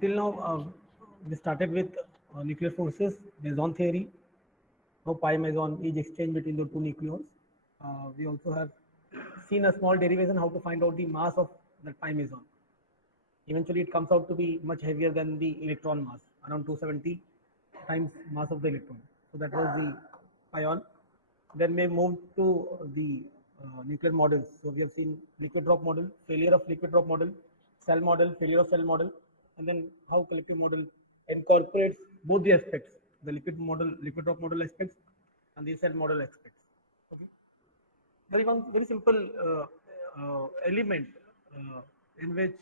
Till now, we started with nuclear forces, meson theory, how pi meson is exchange between the two nucleons. We also have seen a small derivation how to find out the mass of that pi meson. Eventually, it comes out to be much heavier than the electron mass, around 270 times mass of the electron. So that was the pion. Then we moved to the nuclear models. So we have seen liquid drop model, failure of liquid drop model, cell model, failure of cell model, and then how collective model incorporates both the aspects, the liquid model, liquid drop model aspects, and the cell model aspects. Okay. There is one very simple element in which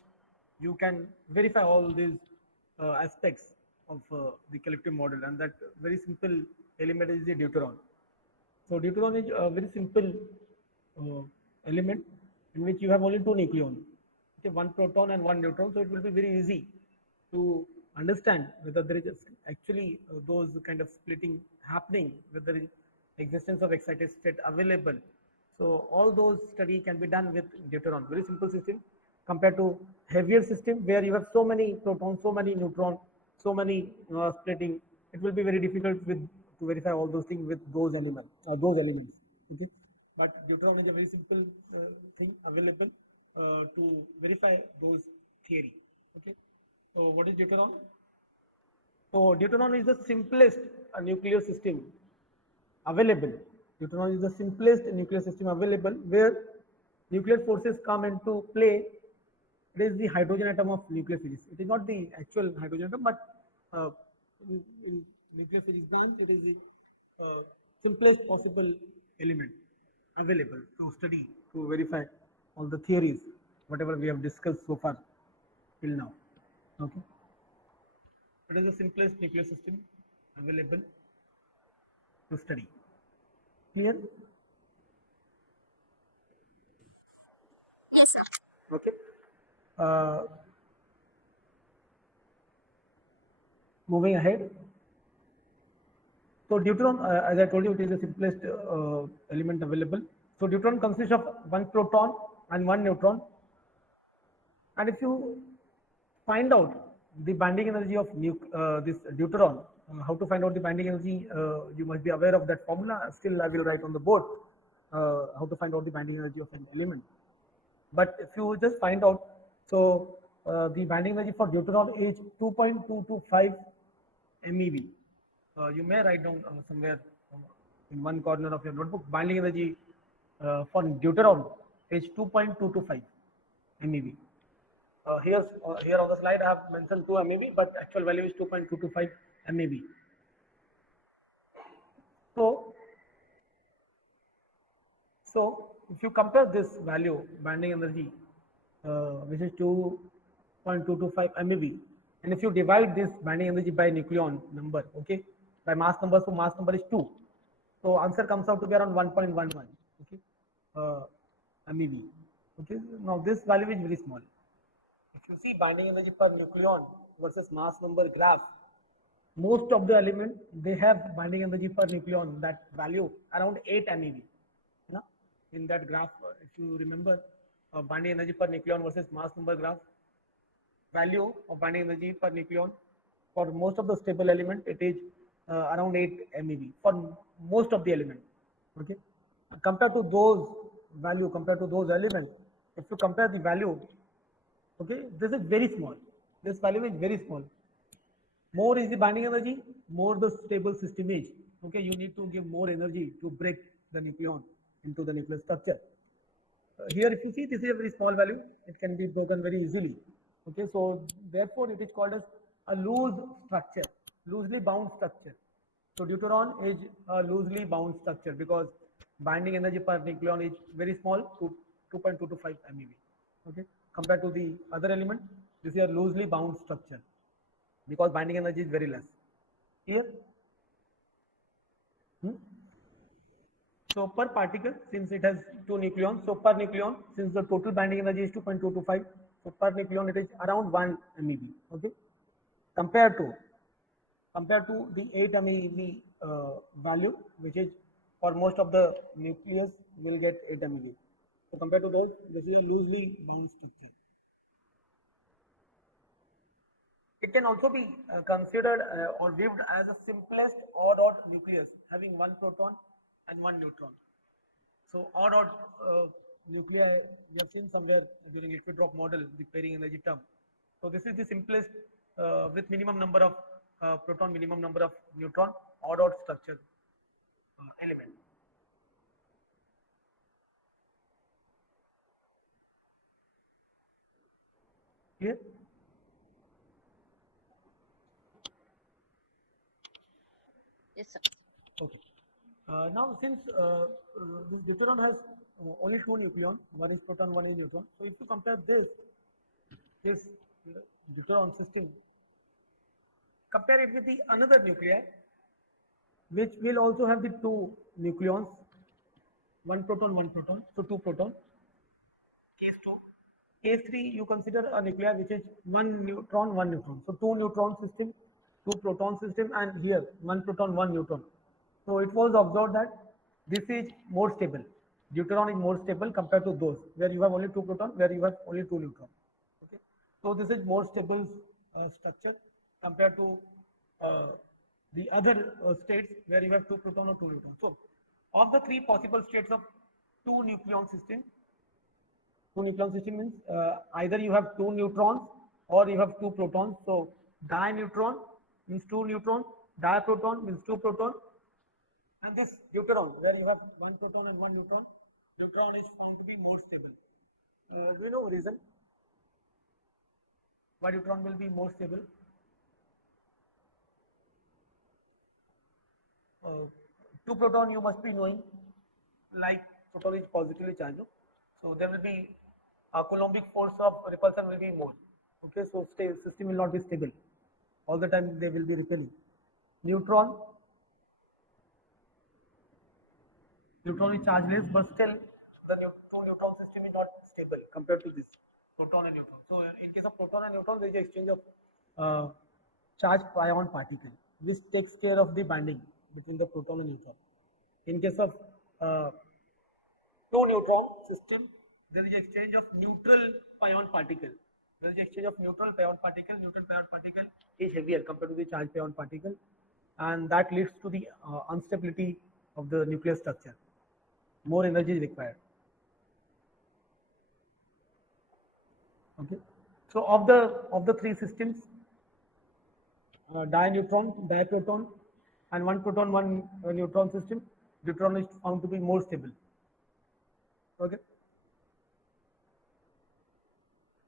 you can verify all these aspects of the collective model, and that very simple element is the Deuteron. So Deuteron is a very simple uh, element in which you have only two nucleon, okay, one proton and one neutron. So it will be very easy to understand whether there is actually those kind of splitting happening, whether there is existence of excited state available. So all those study can be done with Deuteron. Very simple system compared to heavier system where you have so many protons, so many neutrons, so many splitting. It will be very difficult with to verify all those things with those elements. Okay, but Deuteron is a very simple thing available to verify those theory. Okay, so what is Deuteron? So Deuteron is the simplest nuclear system available. Deuteron is the simplest nuclear system available where nuclear forces come into play. It is the hydrogen atom of nuclear physics. It is not the actual hydrogen atom, but in nuclear physics branch, it is the simplest possible element available to study, to verify all the theories, whatever we have discussed so far till now. Okay. It is the simplest nuclear system available to study. Clear? Yes, sir. Okay. Moving ahead. So Deuteron, as I told you, it is the simplest element available. So Deuteron consists of one proton and one neutron. And if you find out the binding energy of this Deuteron, how to find out the binding energy, you must be aware of that formula. Still, I will write on the board how to find out the binding energy of an element. But if you just find out, so the binding energy for Deuteron is 2.225 MeV. You may write down somewhere in one corner of your notebook. Binding energy for Deuteron is 2.225 MeV. Here on the slide I have mentioned 2 MeV, but actual value is 2.225 MeV. So if you compare this value, binding energy, which is 2.225 MeV, and if you divide this binding energy by nucleon number, okay, by mass number, so mass number is 2. So answer comes out to be around 1.11, okay, MeV. Okay, now this value is very small. If you see binding energy per nucleon versus mass number graph, most of the element they have binding energy per nucleon, that value around 8 MeV. You know, in that graph, if you remember, binding energy per nucleon versus mass number graph, value of binding energy per nucleon for most of the stable element, it is around 8 MeV for most of the element. Okay, compared to those value, compared to those elements, if you compare the value, okay, this is very small. This value is very small. More is the binding energy, more the stable system is. Okay, you need to give more energy to break the nucleon into the nuclear structure. Here, if you see, this is a very small value. It can be broken very easily. Okay, so therefore, it is called as a loose structure, loosely bound structure. So deuteron is a loosely bound structure because binding energy per nucleon is very small, 2.225 MeV. Okay, compared to the other element, this is a loosely bound structure because binding energy is very less. Here, so per particle, since it has two nucleons, so per nucleon, since the total binding energy is 2.225, so per nucleon it is around 1 MeV. Okay, compared to the 8 MeV value, which is for most of the nucleus will get 8 MeV. So compared to those, this is a loosely bound structure. It can also be considered or viewed as a simplest odd nucleus having one proton and one neutron. So odd nuclear you have seen somewhere during liquid drop model, the pairing energy term. So this is the simplest with minimum number of proton, minimum number of neutron, odd structure element. Clear? Yes, sir. Okay. Now, since this deuteron has only two nucleon, one is proton, one is neutron. So, if you compare this deuteron system, compare it with the another nuclei, which will also have the two nucleons, one proton, so two proton. Case two. Case three, you consider a nuclei which is one neutron. So two neutron system, two proton system, and here one proton, one neutron. So it was observed that this is more stable. Deuteron is more stable compared to those where you have only two proton, where you have only two neutron. Okay. So this is more stable structure compared to the other states where you have two proton or two neutron. So of the three possible states of two nucleon system, two nucleon system means either you have two neutrons or you have two protons. So dineutron means two neutron, diproton means two proton, and this deuteron where you have one proton and one neutron, deuteron is found to be more stable. Do you know reason why deuteron will be more stable? Two proton you must be knowing, like proton is positively charged, no? So there will be coulombic force of repulsion will be more. Okay, so system will not be stable. All the time they will be repelling. Neutron is chargeless, but still the two neutron system is not stable compared to this proton and neutron. So in case of proton and neutron, there is exchange of charged ion particle, which takes care of the binding between the proton and neutron. In case of two neutron system, there is exchange of neutral pion particle. There is exchange of neutral pion particle. Neutral pion particle is heavier compared to the charged pion particle, and that leads to the instability of the nuclear structure. More energy is required. Okay. So of the three systems, dineutron, diproton, and one proton, one neutron system, deuteron is found to be more stable. Okay.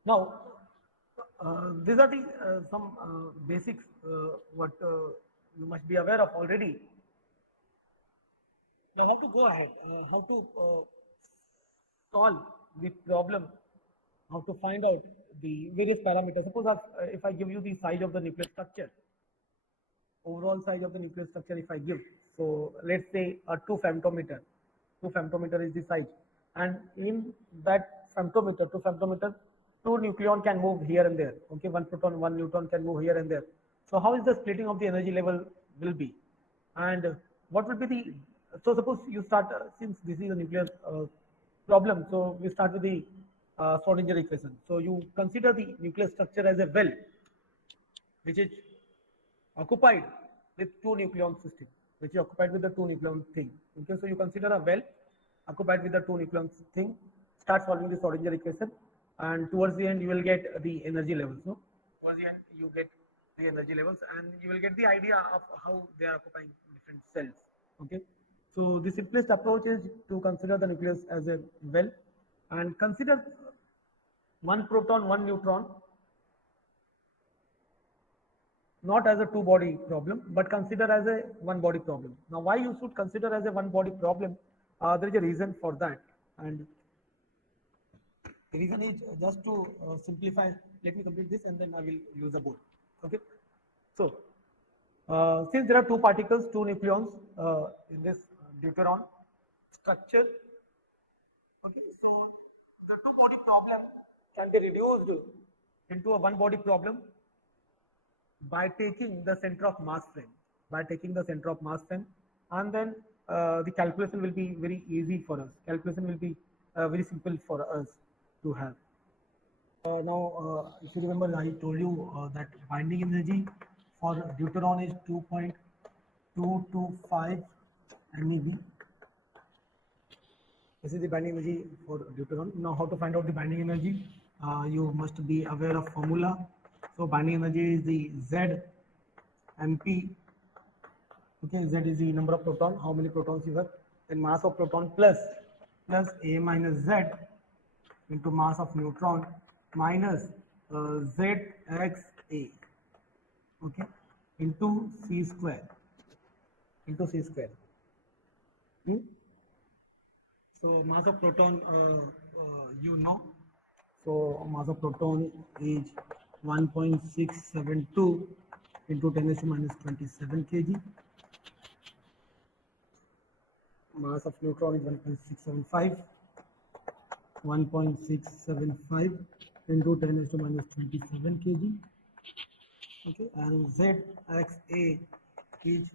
Now, these are the some basics what you must be aware of already. Now, how to go ahead? How to solve the problem? How to find out the various parameters? Suppose if I give you the size of the nuclear structure, overall size of the nuclear structure, if I give, so let's say a 2 femtometer. 2 femtometer is the size, and in that femtometer, 2 femtometer, two nucleon can move here and there. Okay, one proton, one neutron can move here and there. So how is the splitting of the energy level will be, and what will be the? So suppose you start since this is a nuclear problem, so we start with the Schrodinger equation. So you consider the nuclear structure as a well, which is occupied with two nucleon system, which is occupied with the two nucleon thing. Okay, so you consider a well occupied with the two nucleon thing, start solving the Schrodinger equation, and towards the end you will get the energy levels. No, towards the end you get the energy levels, and you will get the idea of how they are occupying different cells. Okay, so the simplest approach is to consider the nucleus as a well, and consider one proton, one neutron, not as a two body problem, but consider as a one body problem. Now, why you should consider as a one body problem? There is a reason for that, and the reason is just to simplify. Let me complete this, and then I will use the board. Okay. So, since there are two particles, two nucleons in this deuteron structure, okay, so the two body problem can be reduced into a one body problem by taking the center of mass frame, and then the calculation will be very easy for us. Calculation will be very simple for us to have. If you remember, I told you that binding energy for Deuteron is 2.225 MeV. This is the binding energy for Deuteron. Now, how to find out the binding energy? You must be aware of formula. So, binding energy is the Z MP. Okay, Z is the number of proton, how many protons you have, then mass of proton plus A minus Z into mass of neutron minus ZXA, okay, into C square, Hmm? So mass of proton, you know, so mass of proton is 1.672 into 10 raised to minus 27 kg. Mass of neutron is 1.675 into 10 raised to minus 27 kg. Okay, and ZXA is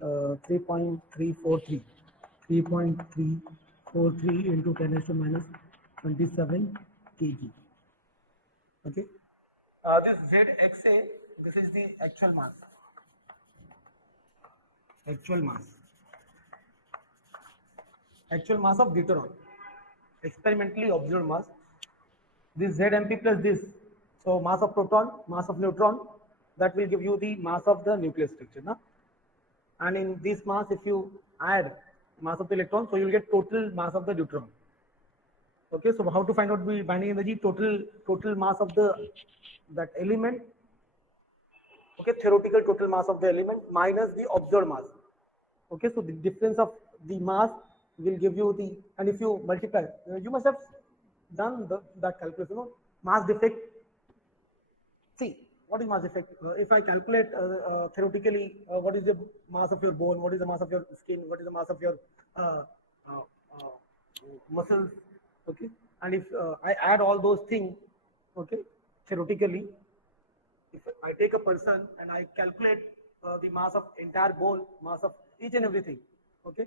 3.343 into 10 raised to minus 27 kg. Okay, this ZXA, this is the actual mass. Actual mass of deuteron, experimentally observed mass. This ZMP plus this, so mass of proton, mass of neutron, that will give you the mass of the nucleus structure, na? And in this mass, if you add mass of the electron, so you will get total mass of the deuteron. Okay, so how to find out the binding energy? Total mass of that element. Okay, theoretical total mass of the element minus the observed mass. Okay, so the difference of the mass will give you the, and if you multiply, you must have done that calculation, no? Mass defect. See, what is mass defect? If I calculate theoretically, what is the mass of your bone, what is the mass of your skin, what is the mass of your muscles, okay? And if I add all those things, okay, theoretically, if I take a person and I calculate the mass of entire bone, mass of each and everything, okay,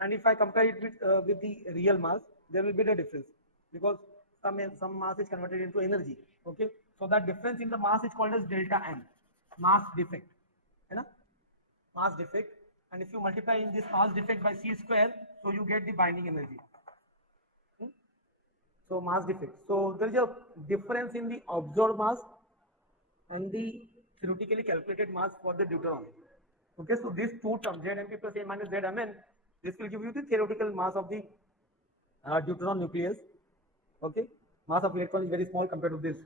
and if I compare it with the real mass, there will be the difference, because some mass is converted into energy, okay. So that difference in the mass is called as delta M, mass defect, you know, mass defect. And if you multiply in this mass defect by C square, so you get the binding energy. So mass defect. So there is a difference in the observed mass and the theoretically calculated mass for the deuteron. Okay, so these two terms, ZMP plus A minus ZMN, this will give you the theoretical mass of the deuteron nucleus. Okay, mass of electron is very small compared to this.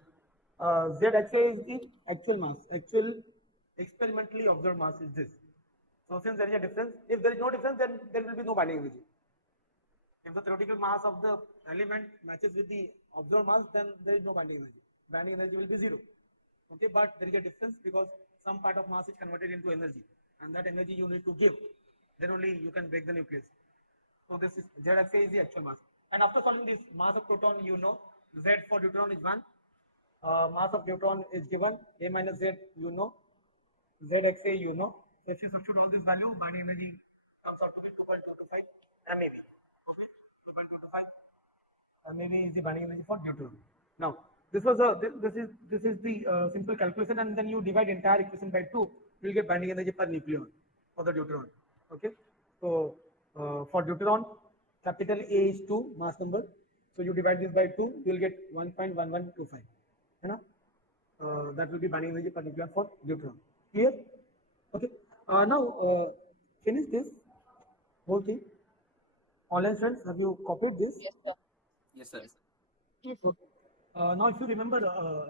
ZXA is the actual mass, actual experimentally observed mass is this. So since there is a difference, if there is no difference, then there will be no binding energy. If the theoretical mass of the element matches with the observed mass, then there is no binding energy. Binding energy will be zero. Okay, but there is a difference because some part of mass is converted into energy, and that energy you need to give. Then only you can break the nucleus. So this is ZXA is the actual mass. And after solving this, mass of proton, you know, Z for deuteron is 1. Mass of neutron is given, A minus Z, you know, ZXA, you know. So if you substitute all this value, binding energy comes out to be 2.225 MeV. Okay, 2.225 MeV is the binding energy for deuteron. Now, this is the simple calculation, and then you divide entire equation by 2, you will get binding energy per nucleon for the deuteron. Okay, so for deuteron, capital A is 2 mass number, so you divide this by 2, you will get 1.1125. You know, that will be binding energy per nucleon for deuteron. Clear? Okay. Now finish this whole thing. Online students, have you copied this? Yes, sir. Yes, sir. Okay. Now, if you remember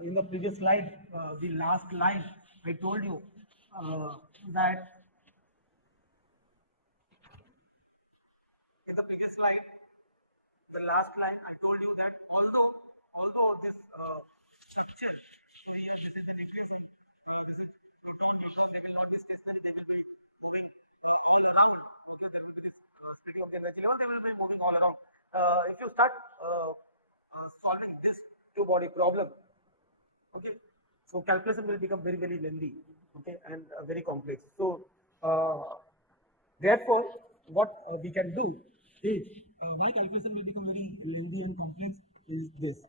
in the previous slide, the last line, I told you that in the previous slide, the last line, I told you that although this structure, this is the nucleus, this is proton, nucleus, they will not be stationary, they will be moving all around. Okay, there will be this splitting of the energy level, they will be moving all around. If you start solving this two-body problem, okay, so calculation will become very, very lengthy, okay, and very complex. So therefore, what we can do is why calculation will become very lengthy and complex is this.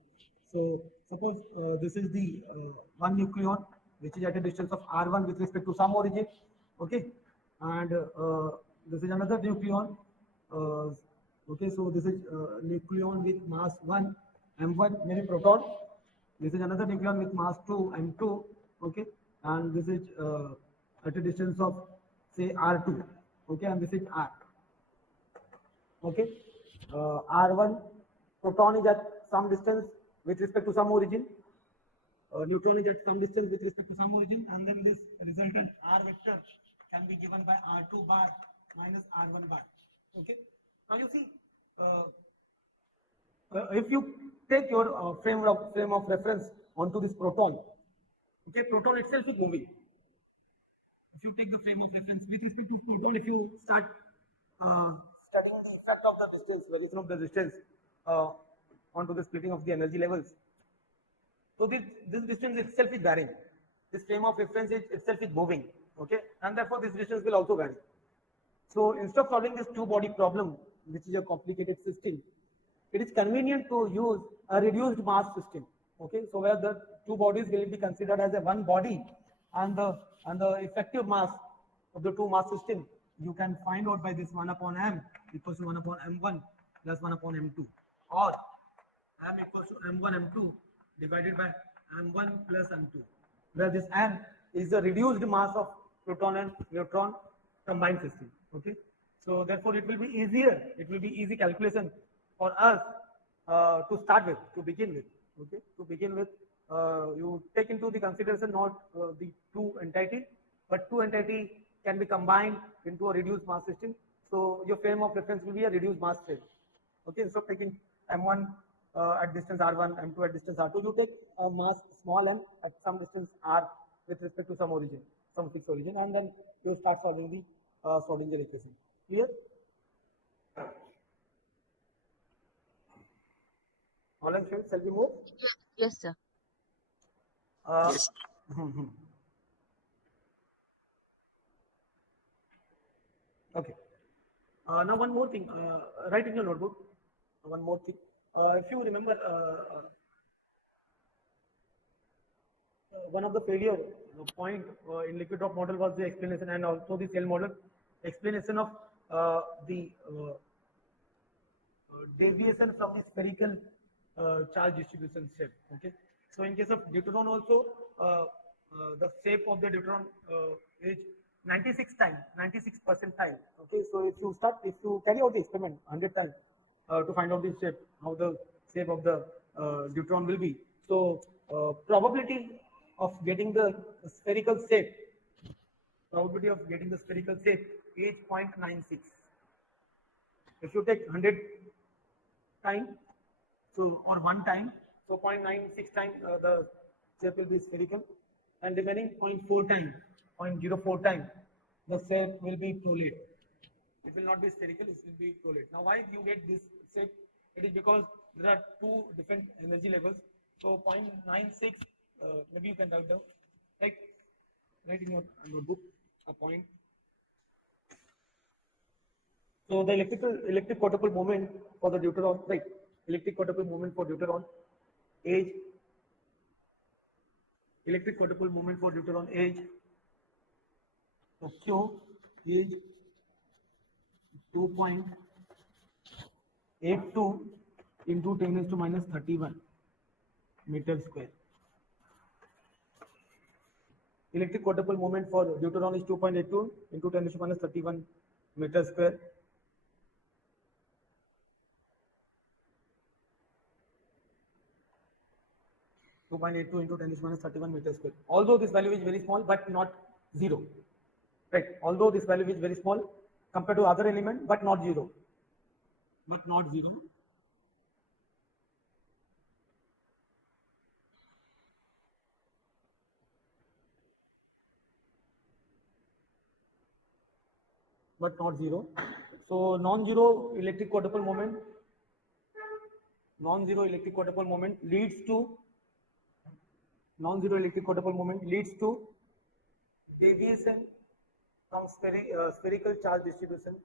So suppose is the one nucleon which is at a distance of r1 with respect to some origin. Okay, and this is another nucleon. Okay, so this is nucleon with mass 1 m1 meaning proton. This is another nucleon with mass 2 m2. Okay, and this is at a distance of say r2. Okay, and this is r. Okay, r1 proton is at some distance with respect to some origin. Neutron is at some distance with respect to some origin, and then this resultant r vector can be given by r2 bar minus r1 bar. Okay, now you see, if you take your frame of reference onto this proton, okay, proton itself is moving. If you take the frame of reference with respect to proton, if you start studying the effect of the distance, variation of the distance onto the splitting of the energy levels. So this distance itself is varying. This frame of reference itself is moving, okay, and therefore this distance will also vary. So instead of solving this two-body problem, which is a complicated system, it is convenient to use a reduced mass system. Okay, so where the two bodies will be considered as a one body, and the effective mass of the two mass system you can find out by this 1 upon m equals to 1 upon m1 plus 1 upon m2, or m equals to m1 m2 divided by m1 plus m2, where this m is the reduced mass of proton and neutron combined system. Okay, so therefore it will be easier, it will be easy calculation for us to start with, to begin with. Okay, to begin with, you take into the consideration not the two entity, but two entity can be combined into a reduced mass system. So your frame of reference will be a reduced mass frame. Okay, so taking m1 at distance r1, m2 at distance r2, you take a mass small m at some distance r with respect to some origin, some fixed origin, and then you start solving the equation. Clear? All and shall we move? Yes, sir. Yes. Okay. Now one more thing. Write in your notebook. One more thing. If you remember, one of the failure point in liquid drop model was the explanation, and also the cell model explanation of the deviation from the spherical charge distribution shape. Okay, so in case of deuteron also, the shape of the deuteron is 96 times, 96 percentile. Okay, so if you carry out the experiment 100 times to find out the shape, how the shape of the deuteron will be, so probability of getting the spherical shape, is 0.96. If you take 100 time, so or one time, so 0.96 times the shape will be spherical, and remaining 0.4 time, 0.04 time, the shape will be prolate. It will not be spherical, it will be prolate. Now why you get this shape? It is because there are two different energy levels. So 0.96, maybe you can write down, write in your notebook a point. So the electric quadrupole moment for the deuteron, right? Electric quadrupole moment for deuteron age. Electric quadrupole moment for deuteron age. So Q is 2.82 into 10 raised to minus 31 meter square. Electric quadrupole moment for deuteron is 2.82 into 10 raised to minus 31 meter square. Into 10 raised to minus 31 meter square. Although this value is very small, but not zero. Right? Although this value is very small compared to other element, but not zero. But not zero. But not zero. So non-zero electric quadrupole moment. Non-zero electric quadrupole moment leads to deviation from spherical charge distribution.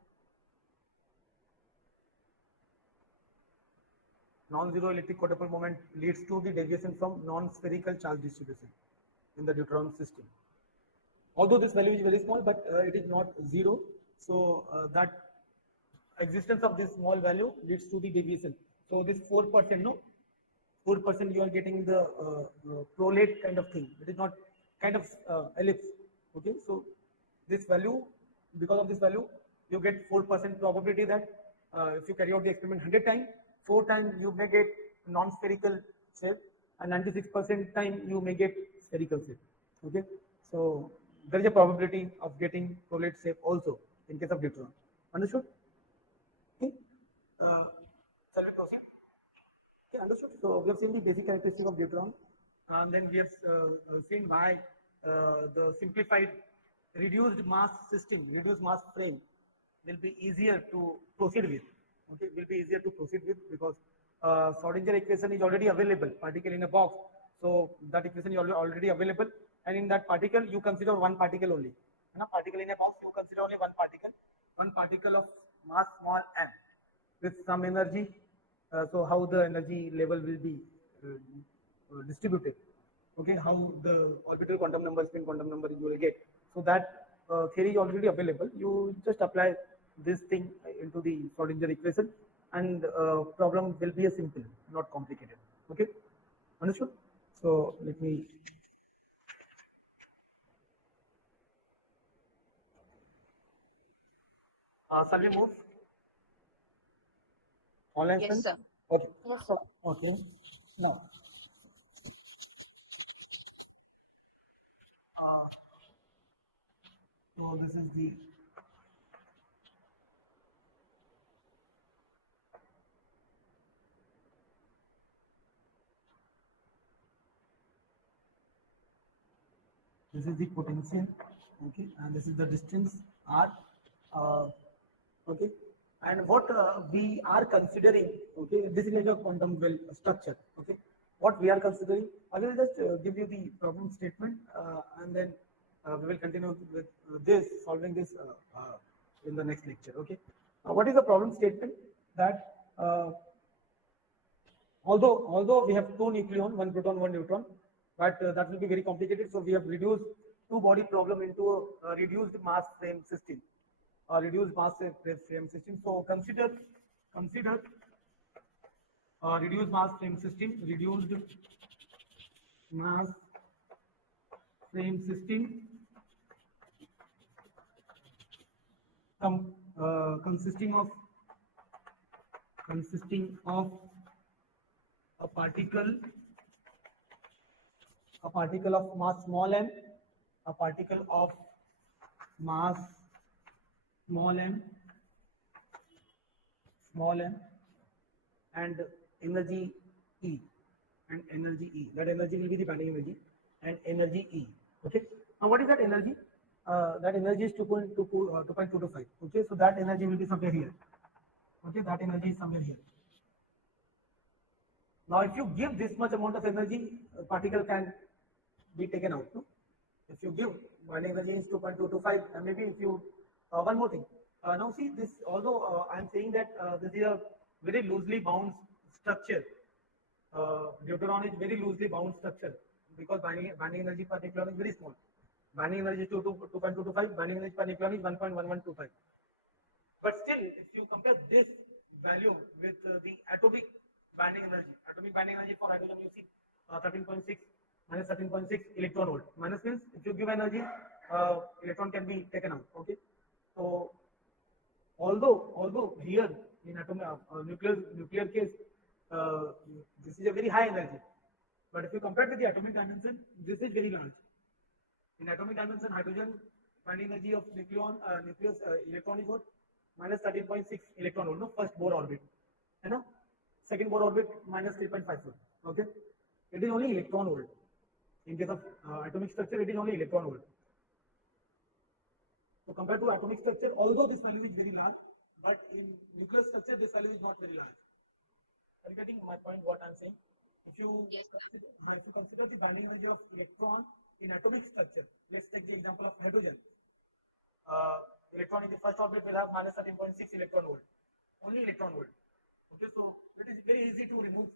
non-zero electric quadrupole moment leads to the deviation from non-spherical charge distribution in the Deuteron system. Although this value is very small, but it is not zero. So that existence of this small value leads to the deviation. So this 4%, no, 4% you are getting the prolate kind of thing. It is not kind of ellipse. Okay, so this value, because of this value, you get 4% probability that if you carry out the experiment 100 times, 4 times you may get non-spherical shape, and 96% time you may get spherical shape. Okay, so there is a probability of getting prolate shape also in case of Deuteron. Understood? Okay. Shall we proceed? Okay, understood. So we have seen the basic characteristic of Deuteron, and then we have seen why the simplified reduced mass system, reduced mass frame will be easier to proceed with. Okay, will be easier to proceed with because Schrodinger equation is already available, particle in a box. So that equation is already available, and in that particle you consider one particle only. In a particle in a box, you consider only one particle of mass small m with some energy. So how the energy level will be distributed? Okay, how the orbital quantum number, spin quantum number you will get. So that theory is already available. You just apply this thing into the Schrodinger equation, and problem will be a simple, not complicated. Okay, understood? So let me. Shall we move? Online Yes, friends? sir. Okay. Okay. Now. So this is the potential, okay, and this is the distance r, okay, and what we are considering, okay, this is like a quantum well structure, okay. What we are considering, I will just give you the problem statement, and then we will continue with this, solving this in the next lecture, okay. What is the problem statement? That although we have two nucleon, one proton, one neutron, but that will be very complicated. So we have reduced two body problem into a reduced mass frame system, reduced mass frame system. So consider reduced mass frame system, reduced mass frame system consisting of a particle of mass small m, a particle of mass small m, and energy E, That energy will be the binding energy, and energy E. Okay. Now what is that energy? That energy is 2.225. Okay. So that energy will be somewhere here. Okay. That energy is somewhere here. Now, if you give this much amount of energy, a particle can be taken out. No? If you give binding energy is 2.225, and maybe if you one more thing. Now see this. Although I am saying that this is a very loosely bound structure. Deuteron is very loosely bound structure because binding energy per nucleon is very small. Binding energy is 2.225. Binding energy per nucleon is 1.1125. But still, if you compare this value with the atomic binding energy for hydrogen, you see 13.6 minus 13.6 electron volt. Minus means if you give energy, electron can be taken out. Okay. So although here in atomic nuclear case, this is a very high energy, but if you compare with the atomic dimension, this is very large. In atomic dimension, hydrogen binding energy of nucleus electron is what? Minus 13.6 electron volt, no? First Bohr orbit, you know. Second Bohr orbit minus 3.54. Okay, it is only electron volt. In case of atomic structure, it is only electron volt. So compared to atomic structure, although this value is very large, but in nuclear structure, this value is not very large. Are you getting my point? What I'm saying? If you consider the binding energy of electron in atomic structure, let's take the example of hydrogen. Electron in the first orbit will have minus 13.6 electron volt, only electron volt. Okay, so it is very easy to remove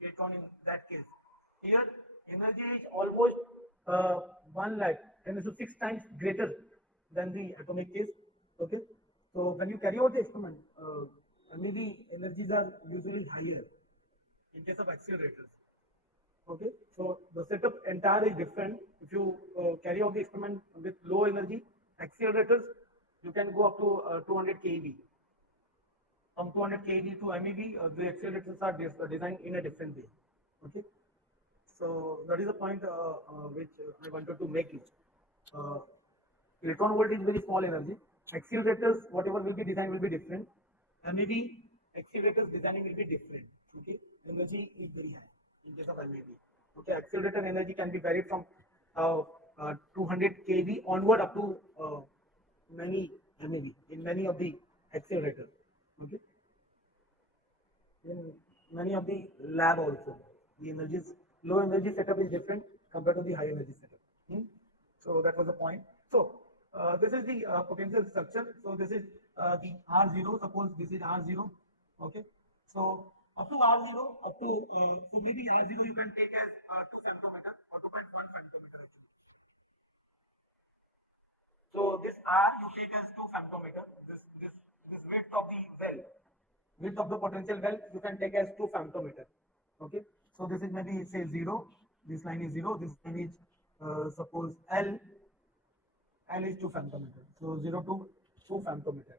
electron in that case. Here, energy is almost 1 lakh, 10 to 6 times greater than the atomic case. Okay, so when you carry out the experiment, maybe energies are usually higher in case of accelerators. Okay, so the setup entire is different. If you carry out the experiment with low energy accelerators, you can go up to 200 keV. From 200 keV to MeV, the accelerators are designed in a different way. Okay, so that is the point which I wanted to make it. Electron volt is very small energy. Accelerators, whatever will be designed, will be different. MeV accelerators designing will be different. Okay, energy is very high in case of MeV. Okay, accelerator energy can be varied from 200 kV onward up to many MeV in many of the accelerators. Okay, in many of the lab also, the energies, low energy setup is different compared to the high energy setup. So that was the point. So this is the potential structure. So this is the R0. Suppose this is R0. Okay. So up to R0, up to so maybe R0 you can take as 2 femtometer or 2.1 femtometer actually. So this R you take as 2 femtometer. This width of the well, width of the potential well, you can take as 2 femtometer. Okay. So this is maybe say 0. This line is 0. This line is suppose L. L is 2 femtometer. So 0 to 2 femtometer.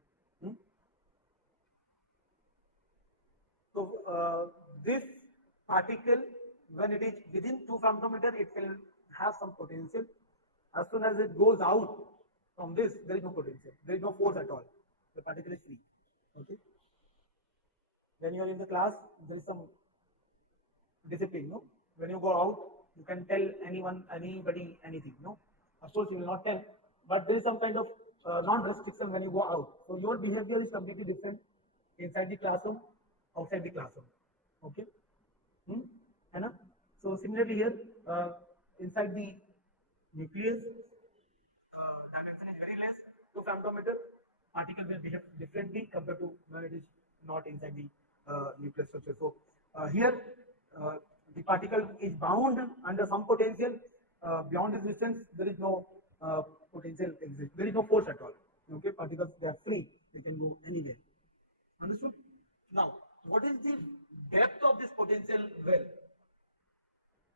So this particle, when it is within 2 femtometer, it will have some potential. As soon as it goes out from this, there is no potential. There is no force at all. The particle is free. Okay. When you are in the class, there is some discipline. No. When you go out, you can tell anyone, anybody, anything. No. Of course, you will not tell, but there is some kind of non-restriction when you go out. So your behavior is completely different inside the classroom, outside the classroom. Okay. So similarly here, inside the nucleus, dimension is very less, 2 femtometer. Particle will behave differently compared to when it is not inside the nucleus structure. So here the particle is bound under some potential. Beyond this distance, there is no potential exists. There is no force at all. Okay, particles, they are free. They can go anywhere. Understood? Now, what is the depth of this potential well?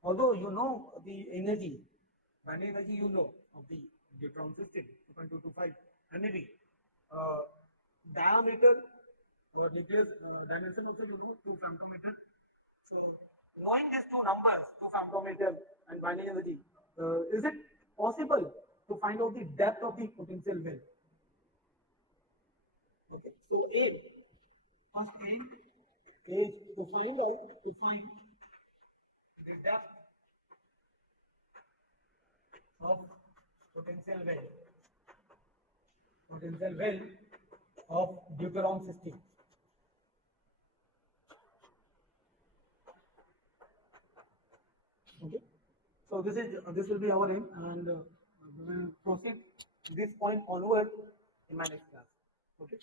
Although you know the energy, binary energy you know of the Deuteron system, 2.225 MeV. Diameter or nucleus dimension also you know, 2 femtometer. So knowing these two numbers, 2 femtometer and binary energy, is it possible to find out the depth of the potential well? Okay, so aim, first aim is to find the depth of potential well of Deuteron system. Okay, so this will be our aim, and we will proceed this point onward in my next class. Okay.